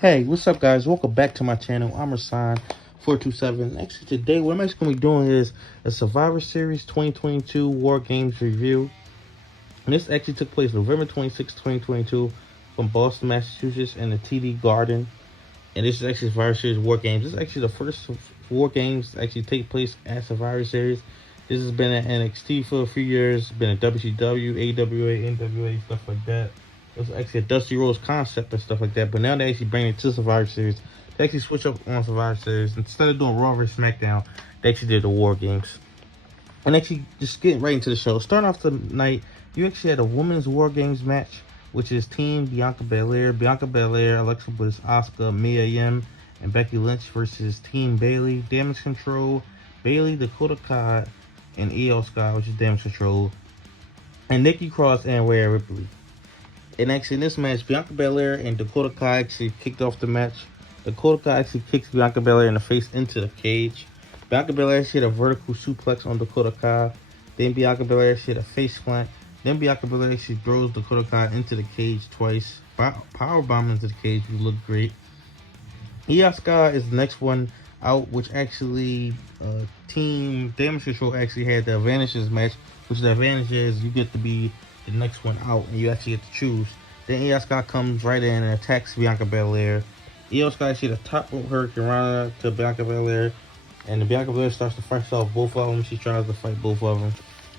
Hey, what's up, guys? Welcome back to my channel. I'm Rasan427. Actually, today what I'm actually going to be doing is a Survivor Series 2022 War Games review. And this actually took place November 26, 2022 from Boston, Massachusetts in the TD Garden. And this is actually Survivor Series War Games. This is actually the first War Games to actually take place at Survivor Series. This has been at NXT for a few years. It's been at WCW, AWA, NWA, stuff like that. It was actually a Dusty Rhodes concept and stuff like that. But now they actually bring it to Survivor Series. They actually switch up on Survivor Series. Instead of doing Raw vs. SmackDown, they actually did the War Games. And actually, just getting right into the show. Starting off the night, you actually had a Women's War Games match, which is Team Bianca Belair, Alexa Bliss, Asuka, Mia Yim, and Becky Lynch versus Team Bayley, Damage Control, Bayley, Dakota Kai, and Io Sky, which is Damage Control, and Nikki Cross and Rhea Ripley. And actually, in this match, Bianca Belair and Dakota Kai actually kicked off the match. Dakota Kai actually kicks Bianca Belair in the face into the cage. Bianca Belair hit a vertical suplex on Dakota Kai. Then Bianca Belair hit a face plant. Then Bianca Belair actually throws Dakota Kai into the cage twice. Powerbomb into the cage, which looked great. Io Sky is the next one out, which actually Team Damage Control actually had the advantage in this match, which the advantage is you get to be the next one out and you actually get to choose. Then Io Sky comes right in and attacks Bianca Belair. Io Sky hit a top rope Hurricane Rana to Bianca Belair, and the Bianca Belair starts to fight off both of them. She tries to fight both of them.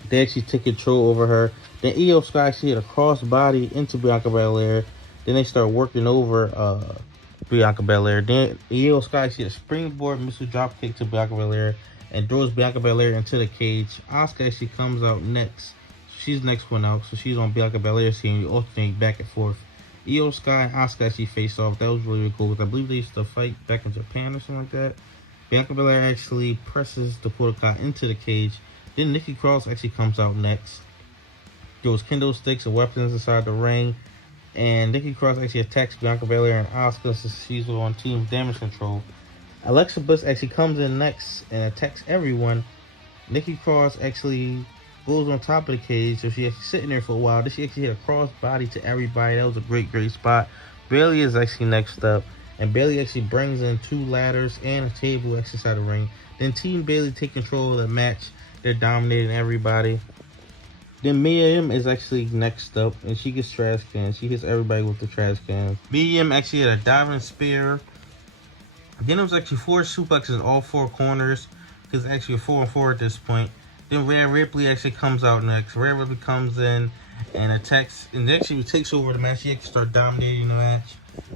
They actually take control over her. Then Io Sky actually hit a cross body into Bianca Belair. Then they start working over Bianca Belair. Then Io Sky hit a springboard missile drop kick to Bianca Belair and throws Bianca Belair into the cage. Asuka actually comes out next. She's the next one out, so she's on Bianca Belair's team. You alternate back and forth. Io Sky and Asuka actually face off. That was really cool. I believe they used to fight back in Japan or something like that. Bianca Belair actually presses Dakota Kai into the cage. Then Nikki Cross actually comes out next. Throws kendo sticks and weapons inside the ring. And Nikki Cross actually attacks Bianca Belair and Asuka since she's on Team Damage Control. Alexa Bliss actually comes in next and attacks everyone. Nikki Cross actually goes on top of the cage, so she's actually sitting there for a while. Then she actually hit a cross body to everybody. That was a great spot. Bayley is actually next up, and Bayley actually brings in 2 ladders and a table actually inside the ring. Then Team Bayley take control of the match. They're dominating everybody. Then Mia Yim is actually next up, and she gets trash cans. She hits everybody with the trash cans. Mia Yim actually had a diving spear. Then it was actually 4 suplexes in all 4 corners, because it's actually a 4-on-4 at this point. Then Rhea Ripley actually comes out next. Rhea Ripley comes in and attacks, and actually takes over the match. She actually starts dominating the match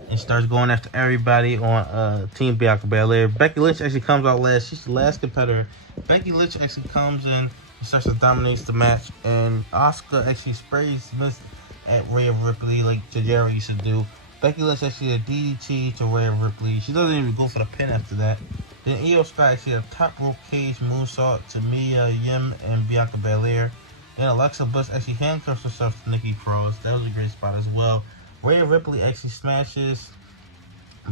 and starts going after everybody on Team Bianca Belair. Becky Lynch actually comes out last. She's the last competitor. Becky Lynch actually comes in and starts to dominate the match, and Asuka actually sprays mist at Rhea Ripley like Tajiri used to do. Becky Lynch actually a DDT to Rhea Ripley. She doesn't even go for the pin after that. Then Io Sky actually a top rope cage moonsault to Mia Yim and Bianca Belair. Then Alexa Bliss actually handcuffs herself to Nikki Cross. That was a great spot as well. Rhea Ripley actually smashes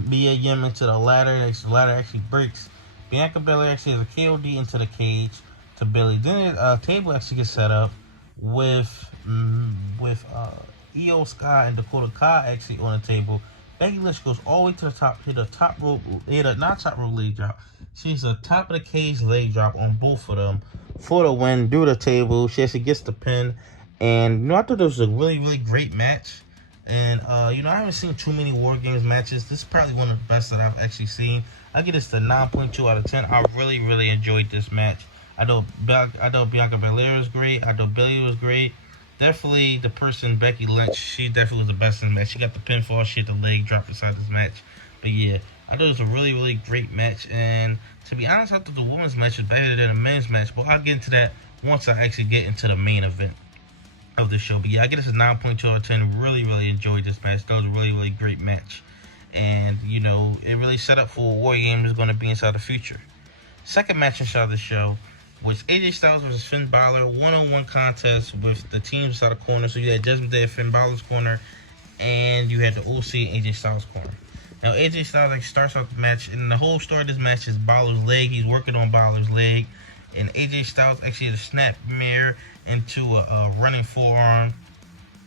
Mia Yim into the ladder. The ladder actually breaks. Bianca Belair actually has a KOD into the cage to Billy. Then a table actually gets set up with Io Sky and Dakota Kai actually on the table. Becky Lynch goes all the way to the top, hit a top rope, not top rope leg drop. She's a top of the cage leg drop on both of them for the win through the table. She actually gets the pin. And, I thought this was a really great match. And, I haven't seen too many War Games matches. This is probably one of the best that I've actually seen. I give this a 9.2 out of 10. I really enjoyed this match. I know Bianca Belair was great. I know Billy was great. Definitely the person, Becky Lynch, she definitely was the best in the match. She got the pinfall, she hit the leg drop inside this match. But yeah, I thought it was a really great match. And to be honest, I thought the women's match was better than the men's match. But I'll get into that once I actually get into the main event of the show. But yeah, I give this a 9.2 out of 10. Really enjoyed this match. That was a really great match. And, it really set up for what War Games is going to be inside the future. Second match inside the show was AJ Styles versus Finn Balor, one-on-one contest with the teams inside the corner. So you had Judgment Day at Finn Balor's corner, and you had the OC and AJ Styles' corner. Now AJ Styles like starts off the match, and the whole story of this match is Balor's leg. He's working on Balor's leg, and AJ Styles actually had a snap mirror into a running forearm.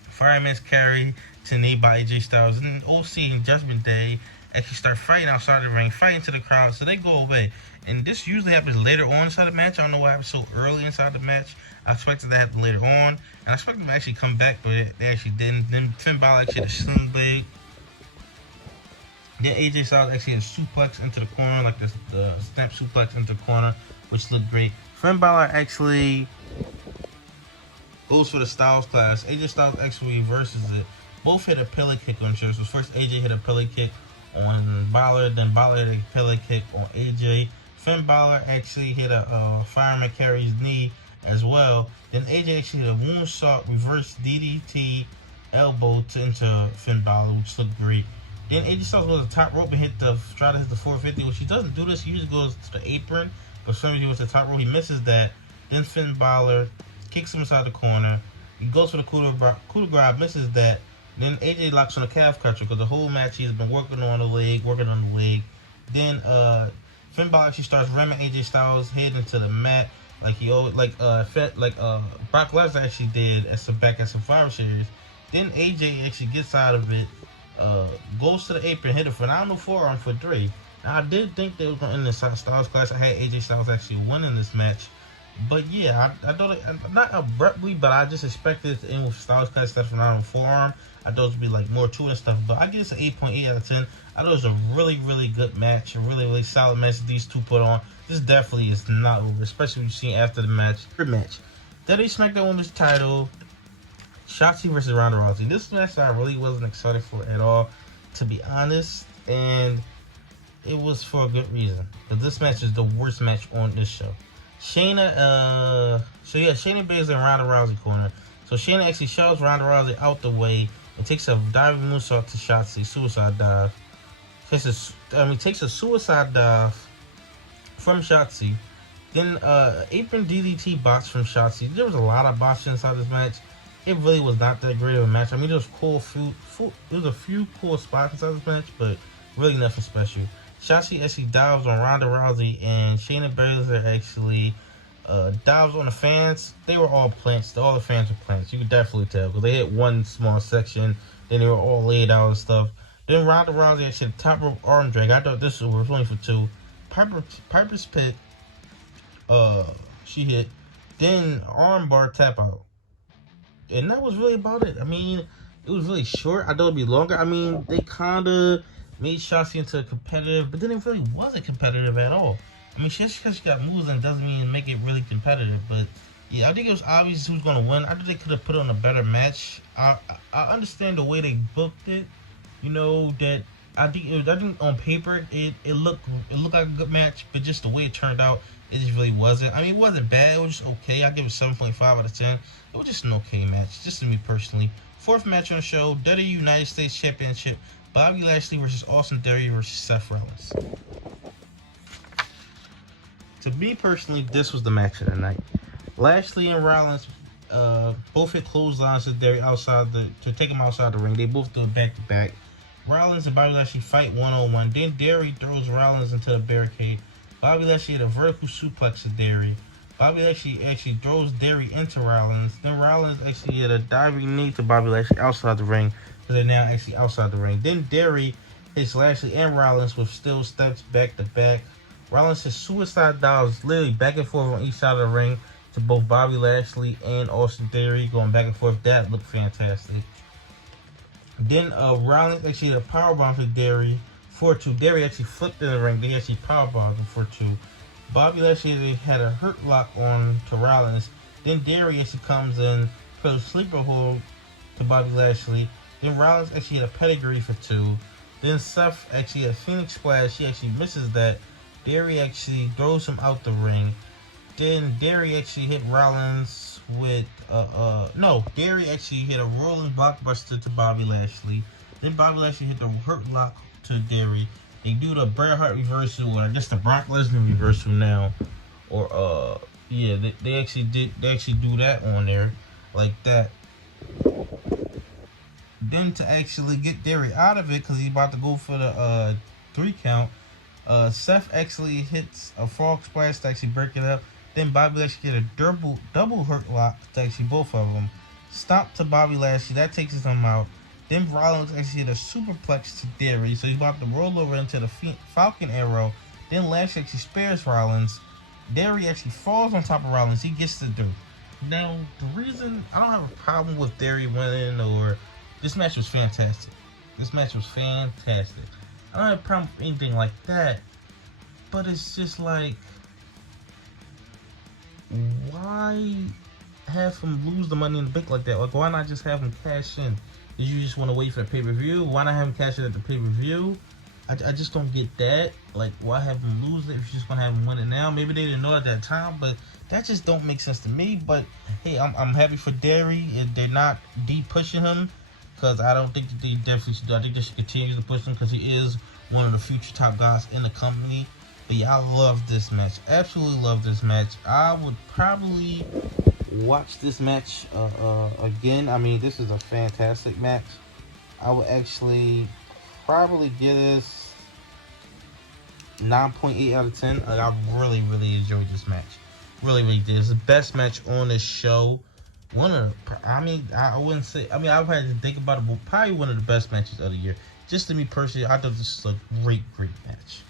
Fireman's carry to knee by AJ Styles, and OC and Judgment Day actually start fighting outside the ring, fighting to the crowd, so they go away. And this usually happens later on inside the match. I don't know why it happened so early inside the match. I expected that to happen later on, and I expected them to actually come back, but they actually didn't. Then Finn Balor actually had a sling blade. Then AJ Styles actually had a suplex into the corner, like the snap suplex into the corner, which looked great. Finn Balor actually goes for the Styles Clash. AJ Styles actually reverses it. Both hit a Pele kick on each other. So first AJ hit a Pele kick on Balor, then Balor hit a Pele kick on AJ. Finn Balor actually hit a Fireman Carry's knee as well. Then AJ actually hit a moonsault reverse DDT elbow into Finn Balor, which looked great. Then AJ Styles goes to the top rope and try to hit the 450, which he doesn't do this. He usually goes to the apron, but for some reason he was to the top rope. He misses that. Then Finn Balor kicks him inside the corner. He goes for the coup de grace, misses that. Then AJ locks on the calf crusher because the whole match he's been working on the leg. Then Finn Balor actually starts ramming AJ Styles' head into the mat like he always Brock Lesnar actually did back at Survivor Series. Then AJ actually gets out of it, goes to the apron, hit a phenomenal forearm for 3. Now I did think they were going to end the Styles Clash. I had AJ Styles actually winning this match. But yeah, I thought it, not abruptly, but I just expected it to end with Styles Clash stuff from out on forearm. I thought it would be like more to it and stuff, but I give this an 8.8 out of 10. I thought it was a really, really good match, a really, really solid match that these two put on. This definitely is not over, especially when you see after the match. Third match, WWE SmackDown Women's Title, Shotzi versus Ronda Rousey. This match I really wasn't excited for at all, to be honest, and it was for a good reason, because this match is the worst match on this show. Shayna Baszler in Ronda Rousey corner. So Shayna actually shoves Ronda Rousey out the way and takes a diving moonsault to Shotzi, suicide dive. Takes a suicide dive from Shotzi. Then apron DDT box from Shotzi. There was a lot of botches inside this match. It really was not that great of a match. I mean, there was a few cool spots inside this match, but really nothing special. Shotzi actually dives on Ronda Rousey, and Shayna Baszler actually dives on the fans. They were all plants. All the fans were plants. You could definitely tell, because they hit one small section, then they were all laid out and stuff. Then Ronda Rousey actually top rope arm drag. I thought this was only for 2. Piper's Pit, she hit. Then arm bar tap out. And that was really about it. I mean, it was really short. I thought it'd be longer. I mean, they kind of made Shotzi into a competitive, but then it really wasn't competitive at all. I mean, just because she got moves and doesn't mean make it really competitive. But yeah, I think it was obvious who's going to win. I think they could have put on a better match. I understand the way they booked it. You know, that I think on paper it looked like a good match, but just the way it turned out, it just really wasn't. I mean, it wasn't bad. It was just okay. I give it 7.5 out of 10. It was just an okay match, just to me personally. 4th match on the show, WWE United States Championship. Bobby Lashley versus Austin Theory versus Seth Rollins. To me personally, this was the match of the night. Lashley and Rollins both hit clotheslines to Theory to take him outside the ring. They both do it back to back. Rollins and Bobby Lashley fight one-on-one. Then Theory throws Rollins into the barricade. Bobby Lashley hit a vertical suplex to Theory. Bobby Lashley actually throws Theory into Rollins. Then Rollins actually hit a diving knee to Bobby Lashley outside the ring, because they're now actually outside the ring. Then Theory hits Lashley and Rollins with steel steps back to back. Rollins hits suicide dives literally back and forth on each side of the ring to both Bobby Lashley and Austin Theory, going back and forth. That looked fantastic. Then Rollins actually hit a powerbomb to Theory for 2. Theory actually flipped in the ring. They actually powerbombed him for 2. Bobby Lashley had a hurt lock on to Rollins. Then Theory actually comes in, put a sleeper hold to Bobby Lashley. Then Rollins actually hit a pedigree for 2. Then Seth actually had a Phoenix Splash. He actually misses that. Theory actually throws him out the ring. Then Theory actually hit Rollins with Theory actually hit a rolling blockbuster to Bobby Lashley. Then Bobby Lashley hit the hurt lock to Theory. They do the Bret Hart reversal, or I guess the Brock Lesnar reversal now. Or yeah, they actually do that on there like that. Then to actually get Theory out of it, because he's about to go for the 3 count, Seth actually hits a frog splash to actually break it up. Then Bobby Lashley get a double hurt lock to actually both of them. Stomp to Bobby Lashley, that takes him out. Then Rollins actually hit a superplex to Theory, so he's about to roll over into the Falcon Arrow. Then Lashley actually spares Rollins. Theory actually falls on top of Rollins. He gets the dirt. Now, the reason I don't have a problem with Theory winning, or this match was fantastic. This match was fantastic. I don't have a problem with anything like that, but it's just like, why have him lose the Money in the Bank like that? Like, why not just have him cash in? Did you just want to wait for the pay-per-view? Why not have him cash it at the pay-per-view? I just don't get that. Like, why have him lose it if you're just going to have him win it now? Maybe they didn't know at that time, but that just don't make sense to me. But, hey, I'm happy for Theory. They're not pushing him, because I don't think that they definitely should. I think they should continue to push him, because he is one of the future top guys in the company. But yeah, I love this match. Absolutely love this match. I would probably watch this match again. I mean, this is a fantastic match. I would actually probably give this 9.8 out of 10. Like, I really enjoyed this match. Really did. It's the best match on this show. One of the, I mean, I wouldn't say, I mean, I've had to think about it, but probably one of the best matches of the year. Just to me personally, I thought this was a great match.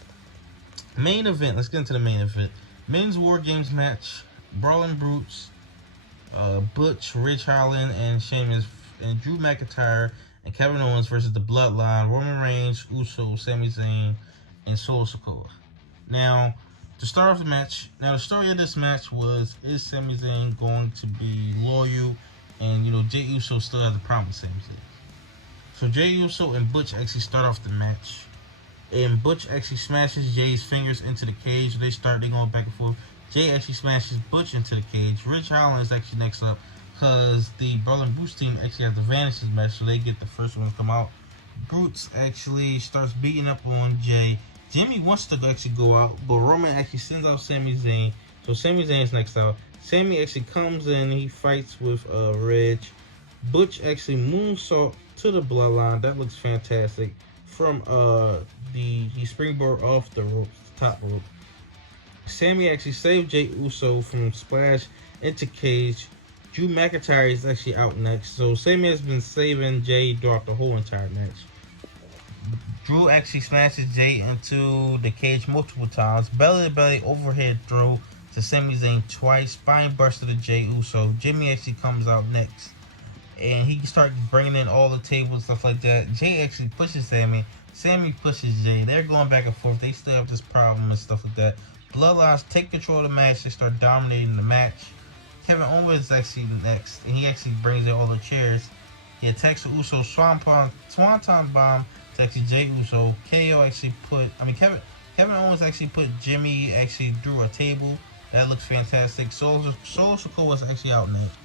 Main event. Let's get into the main event. Men's War Games match. Brawling Brutes, Butch, Ridge Holland, and Sheamus, and Drew McIntyre and Kevin Owens versus the Bloodline, Roman Reigns, Uso, Sami Zayn, and Solo Sikoa. Now, to start off the match, the story of this match was, is Sami Zayn going to be loyal? And, you know, Jey Uso still has a problem with Sami Zayn. So Jey Uso and Butch actually start off the match. And Butch actually smashes Jay's fingers into the cage. They going back and forth. Jay actually smashes Butch into the cage. Ridge Holland is actually next up, because the Brawling Brutes team actually has the advantage this match, so they get the first one to come out. Brutes actually starts beating up on Jay. Jimmy wants to actually go out, but Roman actually sends out Sami Zayn. So Sami Zayn is next out. Sami actually comes in, he fights with Ridge. Butch actually moonsault to the Bloodline. That looks fantastic. From he springboard off the rope, top rope. Sami actually saved Jey Uso from splash into cage. Drew McIntyre is actually out next. So Sami has been saving Jay throughout the whole entire match. Drew actually smashes Jay into the cage multiple times. Belly to belly overhead throw to Sami Zayn twice. Spine buster to Jey Uso. Jimmy actually comes out next, and he starts bringing in all the tables, stuff like that. Jay actually pushes Sami. Sami pushes Jay. They're going back and forth. They still have this problem and stuff like that. Bloodlines take control of the match. They start dominating the match. Kevin Owens is actually next, and he actually brings in all the chairs. He attacks the Uso Swanton Bomb to actually Jey Uso. KO actually Kevin Owens actually put Jimmy actually through a table. That looks fantastic. Solo Sikoa is actually out next.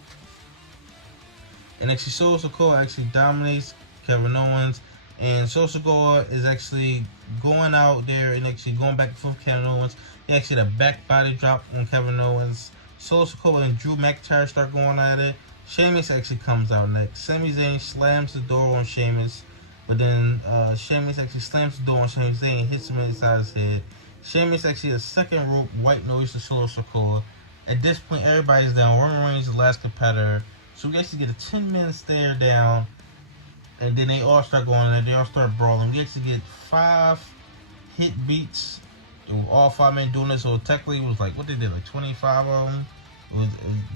And actually Solo Sikoa actually dominates Kevin Owens. And Solo Sikoa is actually going out there and actually going back and forth with Kevin Owens. He actually had a back body drop on Kevin Owens. Solo Sikoa and Drew McIntyre start going at it. Sheamus actually comes out next. Sami Zayn slams the door on Sheamus. But then Sheamus actually slams the door on Sami Zayn and hits him in the side of his head. Sheamus actually a second rope white noise to Solo Sikoa. At this point, everybody's down. Roman Reigns is the last competitor. So we actually get a 10-minute stare down. And then they all start going in. They all start brawling. We actually get 5 hit beats. All 5 men doing this. So technically it was like, what they did, like 25 of them? It was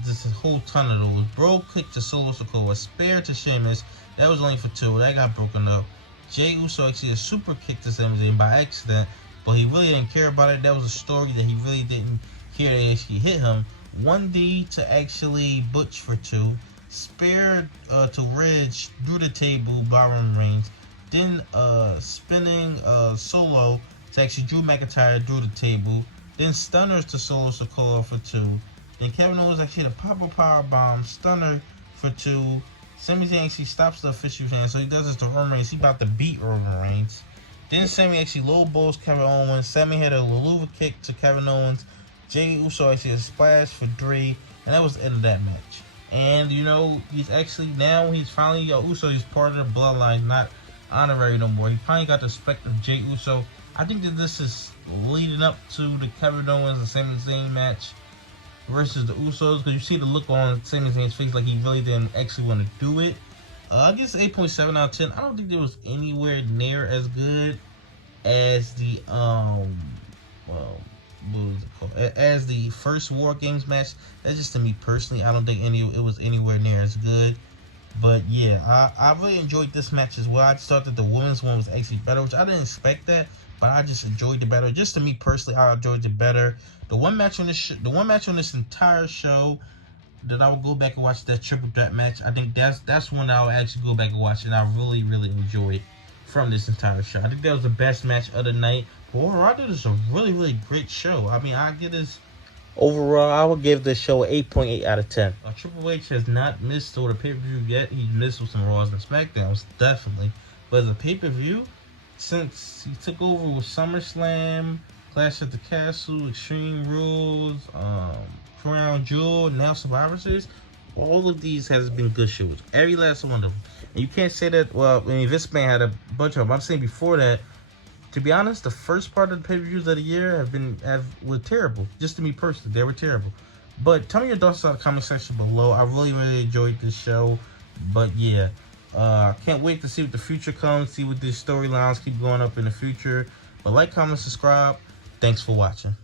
just a whole ton of those. Bro kick to Solo Sikoa. Spare to Sheamus. That was only for 2. That got broken up. Jey Uso actually a super kick to Sami Zayn by accident. But he really didn't care about it. That was a story that he really didn't care that actually hit him. 1D to actually Butch for 2. Spare to Ridge through the table by Roman Reigns. Then spinning Solo to actually Drew McIntyre through the table. Then stunners to Solo Sikoa for 2. Then Kevin Owens actually hit a pop-up power bomb stunner for 2. Sami Zayn actually stops the official's hand, so he does this to Roman Reigns. He about to beat Roman Reigns. Then Sami actually low blows Kevin Owens. Sami had a Luluva kick to Kevin Owens. Jey Uso actually a splash for 3, and that was the end of that match. And you know, he's actually now he's finally Uso. He's part of the Bloodline, not honorary no more. He finally got the respect of Jey Uso. I think that this is leading up to the Kevin Owens and Sami Zayn match versus the Usos, because you see the look on Sami Zayn's face like he really didn't actually want to do it. I guess 8.7 out of 10. I don't think there was anywhere near as good as the well, what was it called? As the first War Games match. That's just to me personally. I don't think it was anywhere near as good. But yeah, I really enjoyed this match as well. I just thought that the women's one was actually better, which I didn't expect that, but I just enjoyed it better. Just to me personally, I enjoyed it better. The one match on this entire show that I will go back and watch, that triple threat match. I think that's one that I'll actually go back and watch, and I really enjoyed from this entire show. I think that was the best match of the night. But overall, I think it's a really great show. I mean, I get this. Overall, I would give this show 8.8 out of 10. Triple H has not missed with a pay-per-view yet. He missed with some Raws and SmackDowns, definitely. But as a pay-per-view, since he took over with SummerSlam, Clash at the Castle, Extreme Rules, Crown Jewel, now Survivor Series, all of these has been good shows. Every last one of them. And you can't say that, well, I mean, Vince McMahon had a bunch of them. I'm saying before that, to be honest, the first part of the pay-per-views of the year were terrible. Just to me personally, they were terrible. But tell me your thoughts in the comment section below. I really enjoyed this show. But yeah, I can't wait to see what the future comes, see what these storylines keep going up in the future. But like, comment, subscribe. Thanks for watching.